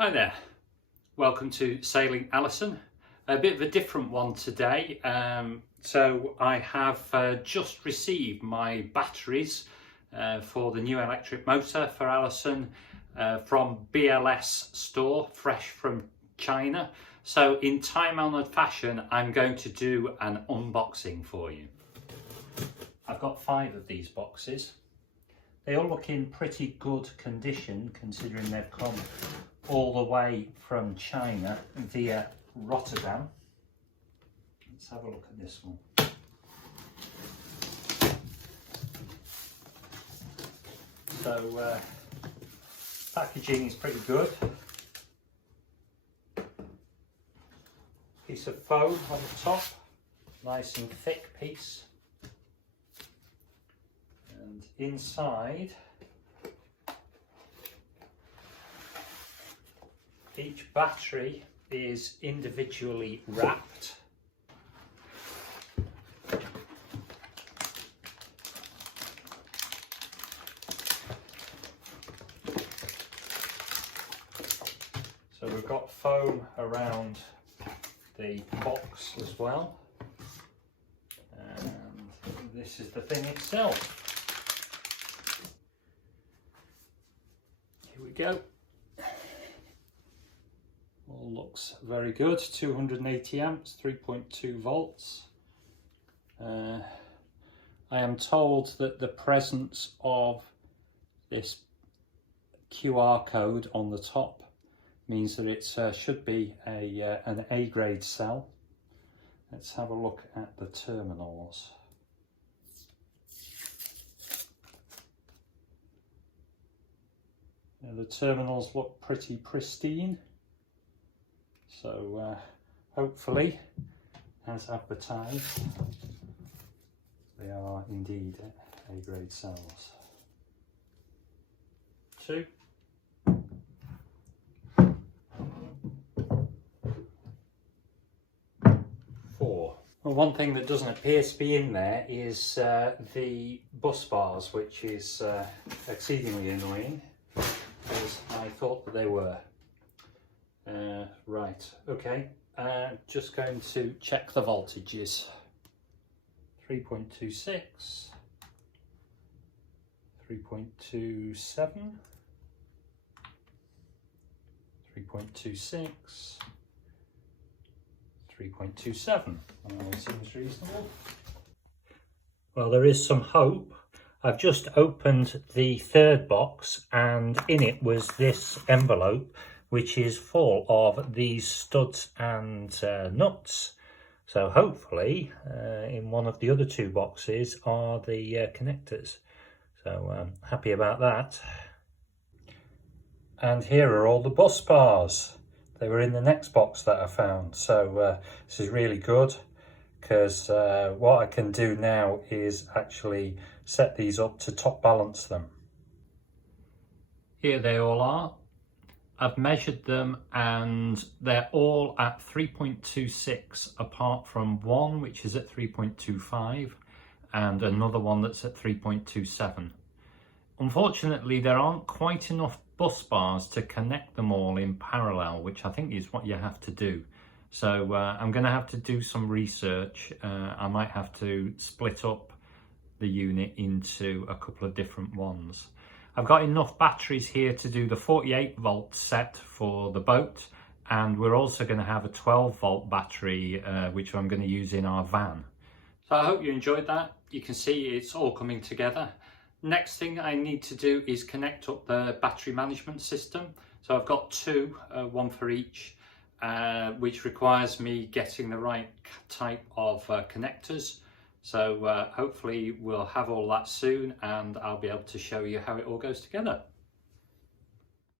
Hi there, welcome to Sailing Alison. A bit of a different one today. So I have just received my batteries for the new electric motor for Alison from BLS Store, fresh from China. So in time-honoured fashion, I'm going to do an unboxing for you. I've got 5 of these boxes. They all look in pretty good condition considering they've come all the way from China via Rotterdam. Let's have a look at this one. So packaging is pretty good. Piece of foam on the top, nice and thick piece. And inside, each battery is individually wrapped. So we've got foam around the box as well. And this is the thing itself. Here we go. All looks very good. 280 amps, 3.2 volts. I am told that the presence of this QR code on the top means that it should be an A-grade cell. Let's have a look at the terminals. Now, the terminals look pretty pristine. So hopefully, as advertised, they are indeed A-grade cells. 2. 4. Well, one thing that doesn't appear to be in there is the bus bars, which is exceedingly annoying, as I thought that they were. Right, okay, just going to check the voltages. 3.26, 3.27, 3.26, 3.27. Seems reasonable. Well, there is some hope. I've just opened the 3rd box and in it was this envelope, which is full of these studs and nuts. So hopefully in one of the other 2 boxes are the connectors. So I'm happy about that. And here are all the bus bars. They were in the next box that I found. So this is really good because what I can do now is actually set these up to top balance them. Here they all are. I've measured them and they're all at 3.26 apart from one which is at 3.25 and another one that's at 3.27. Unfortunately, there aren't quite enough bus bars to connect them all in parallel, which I think is what you have to do. So I'm going to have to do some research. I might have to split up the unit into a couple of different ones. I've got enough batteries here to do the 48 volt set for the boat, and we're also going to have a 12 volt battery which I'm going to use in our van. So I hope you enjoyed that. You can see it's all coming together. Next thing I need to do is connect up the battery management system. So I've got 2, one for each, which requires me getting the right type of connectors. So hopefully we'll have all that soon and I'll be able to show you how it all goes together.